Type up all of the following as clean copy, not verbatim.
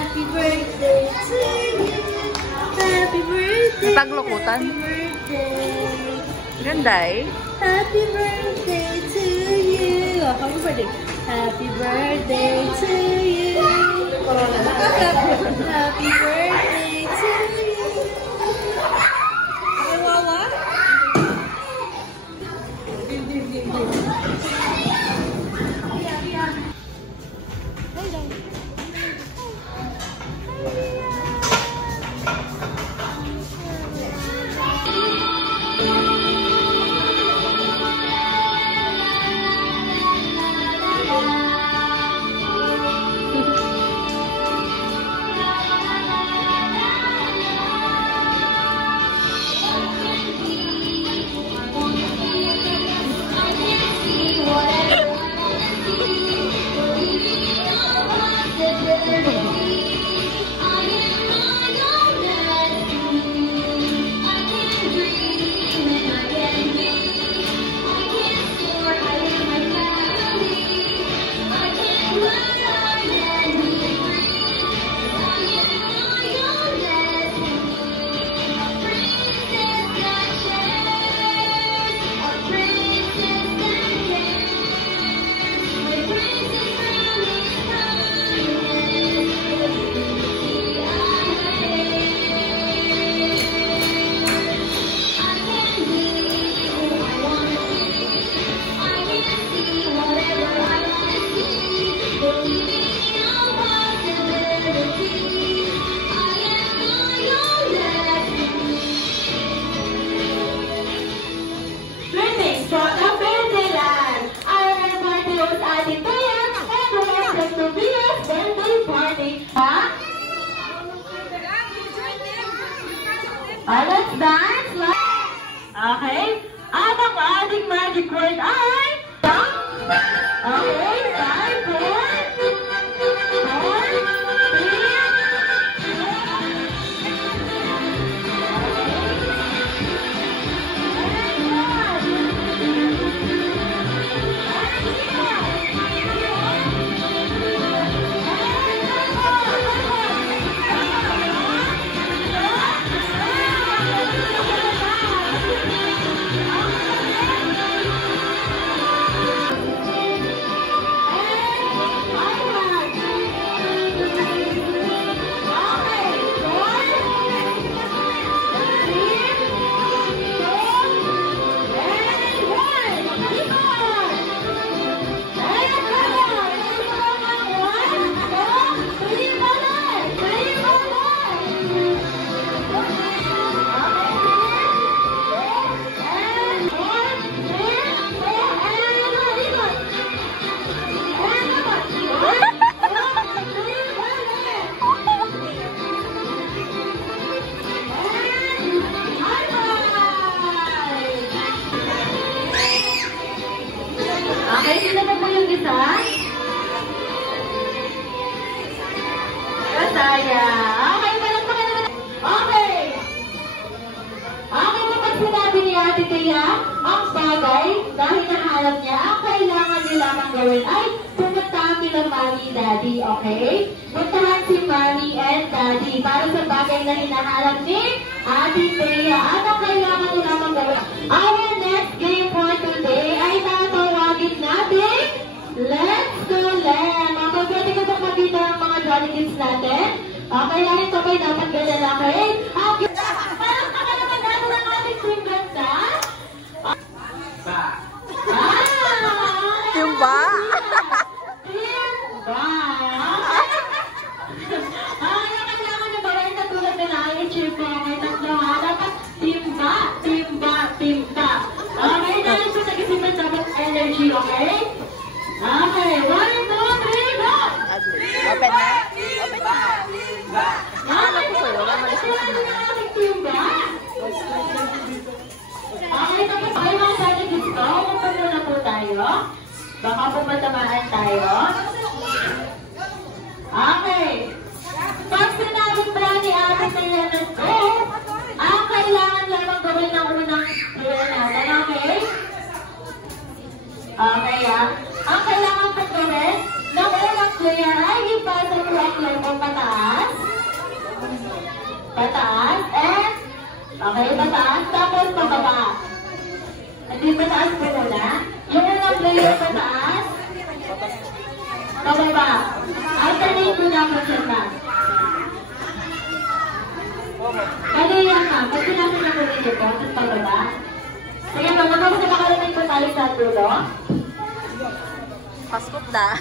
Happy birthday to you. Happy birthday. Taglukutan. Happy birthday. Ganda eh. Happy birthday to you. Oh, happy birthday. Happy birthday to you. Happy birthday to you. Ay, wawa? Let's dance. Okay. At ang ating magic word ay jump. Okay. 5, 4, okay, sila na po yung isa? Kasaya. Okay, walang pa ka naman. Okay. Okay, kapag sinabi ni Ate Thea, ang bagay na hinahanap niya, ang kailangan niya lamang gawin ay pumunta kila Mommy, Daddy, okay? Puntahan si Mommy and Daddy para sa bagay na hinahanap ni Ate Thea. At ang kailangan niya lamang gawin. Our next game for today ay tatawagin natin Let's Go Land. Okay, pwede ko bang makita ang mga Jolly Kids natin? Okay, lang ito kayo dapat ganyan, okay? Parang ka naman ano ng ating swing ganda? Timba? Timba! Ang kailangan na ba rin katulad nila ay chimba? Okay, tatlo ha? Dapat timba, timba, timba. Okay, dahil sa nag-isipan dapat energy, okay? Okay, 1, 2, 3, go! Open na? Open na? Okay, tapos ay mga dati gusto. Magpapalo na po tayo. Baka po matamaan tayo. Okay. Pag sinabing pala ni Ate Thea na go, ang kailangan lamang gawin ng unang player natin. Okay? Okay, ang kailangan pong gawin ng unang player ay ipasa po ang laro pataas. Pataas, and, okay, pataas, tapos pababa. Hindi pataas po muna. Yung unang player pataas, pababa. Alternate po na po siya na. Kali yan na, pag sinabi na po rin po, sa pababa. Sige, magkakaroon na makalamay po tayo sa dulo. Paskot na.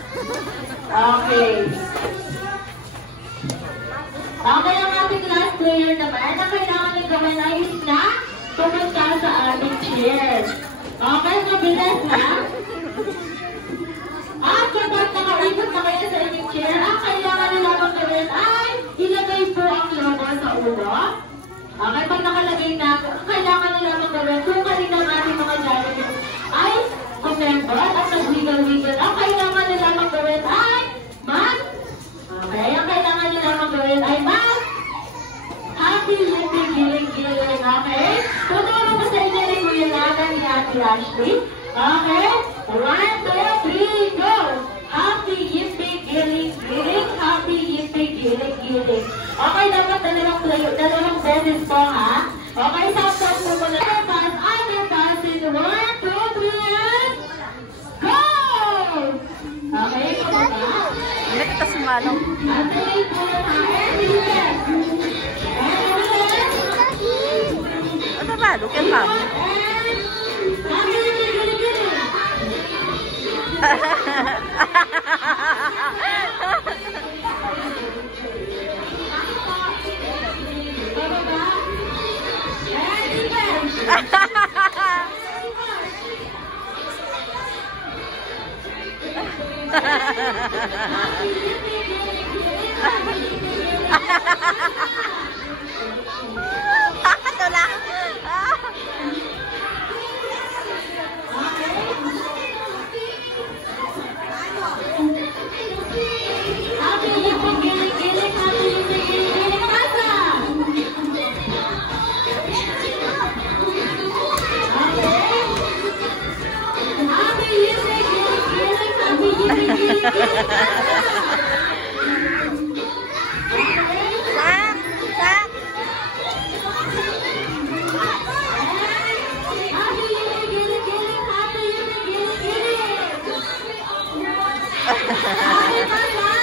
Okay. Okay, ang ating last player naman na kailangan ng gawin ay is na pumunta sa ating chair. Okay, mabilis na. At kapag nakaikot na kayo sa ating chair, ang kailangan na lamang gawin ay ilagay po ang logo sa ulo. Okay, pag nakalagay na, kailangan na lamang gawin kung kanina ang ating mga judges ay kumember at nag-wiggle-wiggle. Ang kailangan na lamang gawin ay okay, ang kailangan na lamang gawin ay happy yippee giling-giling. Okay? Tuturo ko sa inyo ni Kuya Naga ni Ate Ashley. Okay? 1, 2, 3, go! Happy yippee giling-giling. Happy yippee giling-giling. Okay, dapat dalawang beses po, ha? Okay, sound po muna. Underpass, underpass in 1, 2, 3, and go! Okay, pababa. Hindi kita sumalong. Alternate po na, and yes! Ano ba? Look at mom. Ito lang. Happy yippee giling-giling, happy yippee giling-giling, masa! Happy yippee giling-giling, happy yippee giling-giling, Sak! Sak! happy yippee giling-giling, happy yippee giling-giling! Happy masa!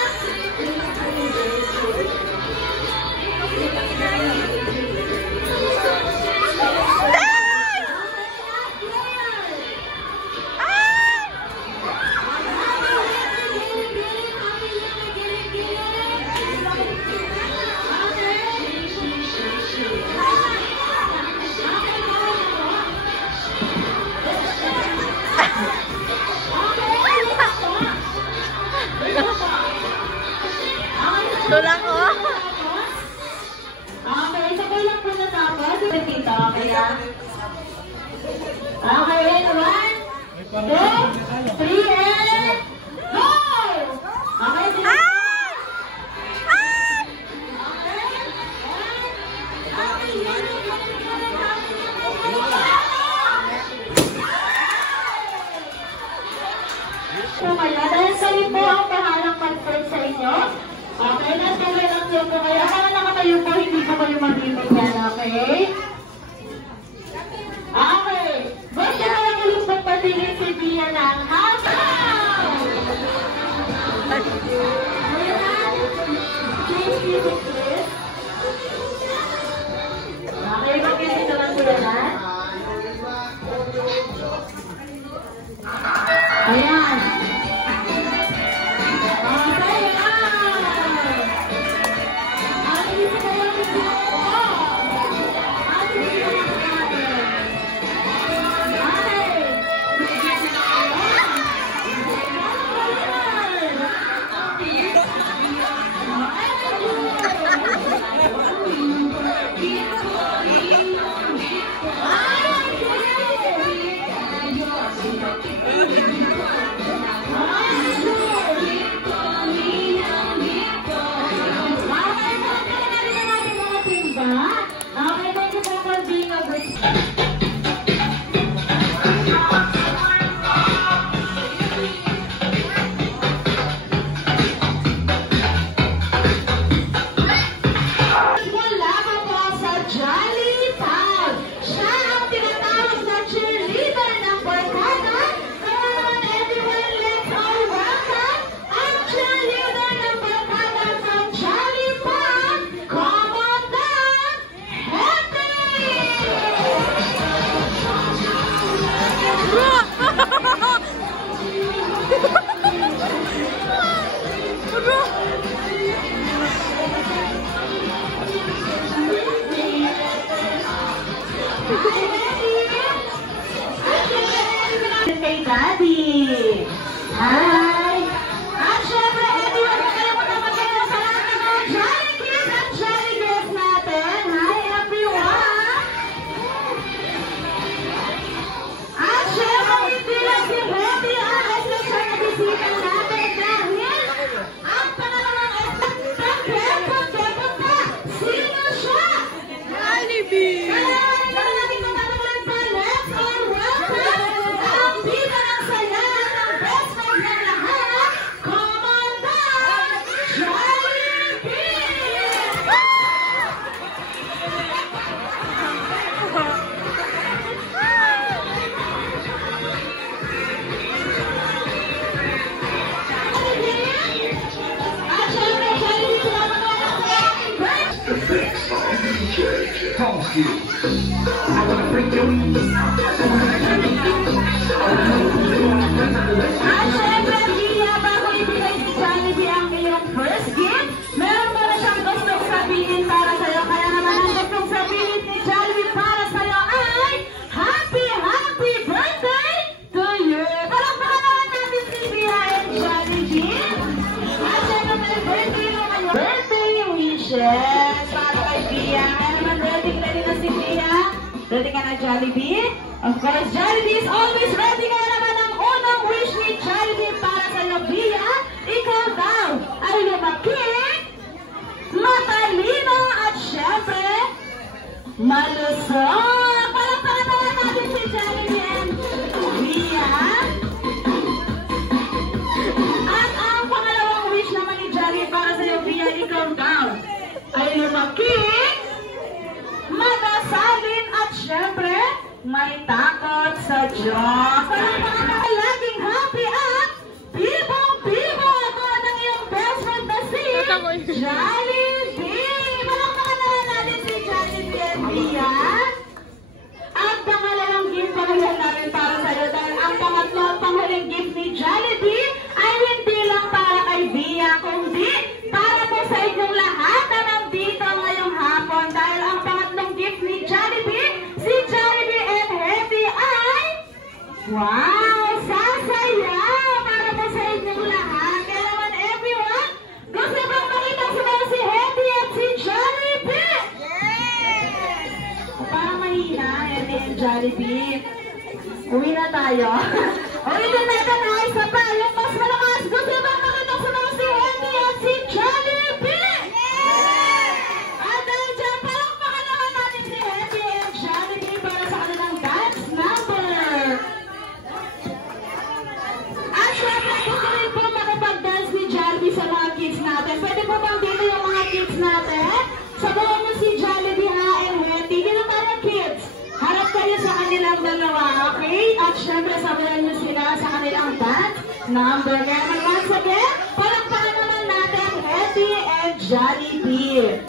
Ito lang, oh. Okay, sabay lang po natapos. Dito, kaya. Okay, 1, 2, 3, and go! Okay, sige. So, kaya dahil kayo po ang bahalang mag-friend sa inyo, okay, nasa lang po kayo. Akala na kayo po, hindi po kayo magbibigyan, okay? Okay. Basta na lang ulit pagpatingin si Tia ng hapon! Ayan. Please, music, please. Okay, mag-isip naman po yan. Ayan. At syempre, Gia, bago ibigay si Jollibee ang iyong first gift, meron pa na siyang gustong sabihin para sa'yo. Kaya naman ang gustong sabihin ni Jollibee para sa'yo ay Happy birthday to you! Palakpakan naman natin si Gia and Jollibee. At syempre, may birthday naman yung birthday wishes para kay Gia. Kaya naman ready na si Gia. Ready ka na, Jollibee? Of course, Jollibee is always ready. Kaya naman ang unang wish ni Jollibee para sa'yo, Gia, ikaw daw ay lumaki, matalino at syempre, malusog. Palakpakan naman natin si Jollibee and Gia. At ang pangalawang wish naman ni Jollibee para sa'yo, Gia, ikaw daw ay lumaki, madasalin at syempre, may takot sa Diyos. Laging happy at bibong-bibo ako ng iyong best friend na si Jollibee. Palakpakan na natin si Jollibee and Gia. At pangalawang gift pa rin namin para sa'yo dahil ang pangatlo at panghuling gift ni Jollibee ay hindi lang para kay Gia, kundi para po sa inyong lahat na nandito ngayong hapon. Dahil ang pangatlong gift ni Jollibee, si Jollibee and Happy ay wow! Sasaya! Para po sa inyong lahat. Kaya naman everyone, gusto bang makita sila si Happy at si Jollibee? Yes! Parang mahina, Happy and Jollibee. Uwi na tayo. Uwi na tayo na isa pa. Yung mas malakas, gusto bang makita sila si Happy at si Jollibee? Yes! At dahil dyan, palakpakan naman natin si Happy and Jollibee para sa kanilang dance number. At syempre, gusto rin po makapag-dance ni Jollibee sa mga kids natin. Pwede po bang dito yung mga kids natin? Sabayan niyo si Jollibee ha and Happy. Dito tayo kids. Harap kayo sa kanilang dalawa, okay? At syempre, sabayan niyo sila sa kanilang dance number. Kaya naman once again, palakpakan naman natin Happy and Jollibee.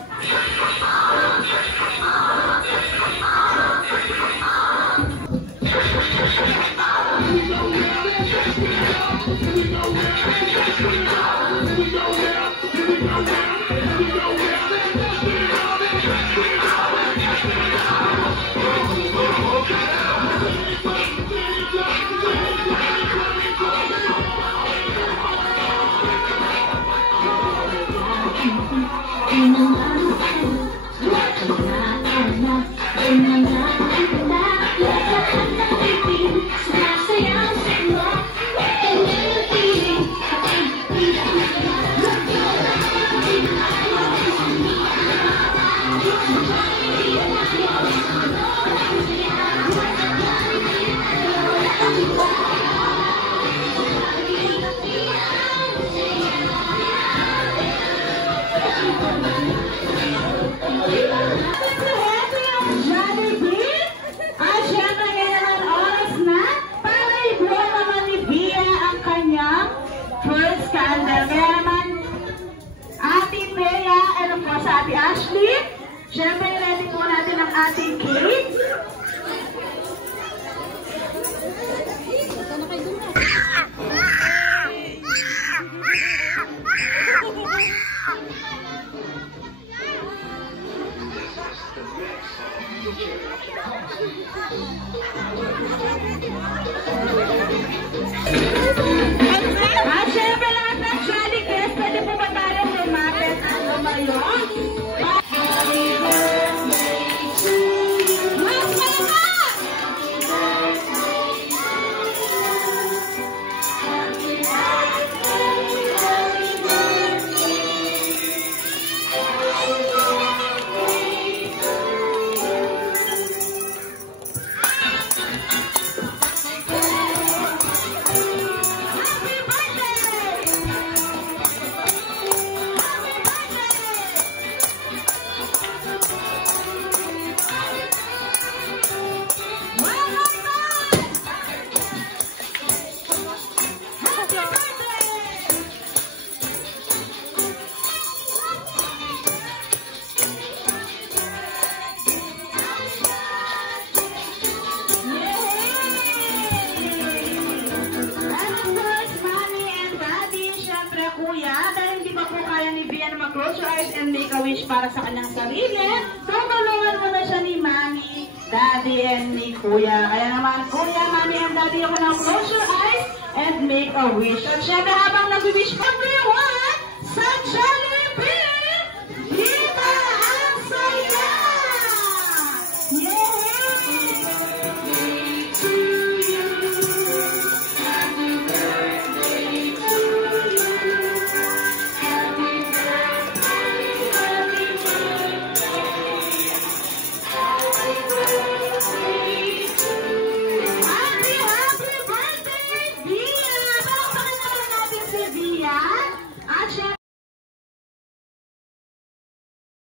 Ate Ashley. Siyempre, ready po natin ang ating cake. At siyempre, lahat ng Jolly Guest, pwede po ba tayong lumapit at lumayo? mag-make-a-wish para sa kanyang sarili, tutulungan mo na siya ni Mami, Daddy, and ni Kuya. Kaya naman, Kuya, Mami, and Daddy, you can now close your eyes and make a wish. At syempre, habang nag-wish, everyone, sa challenge!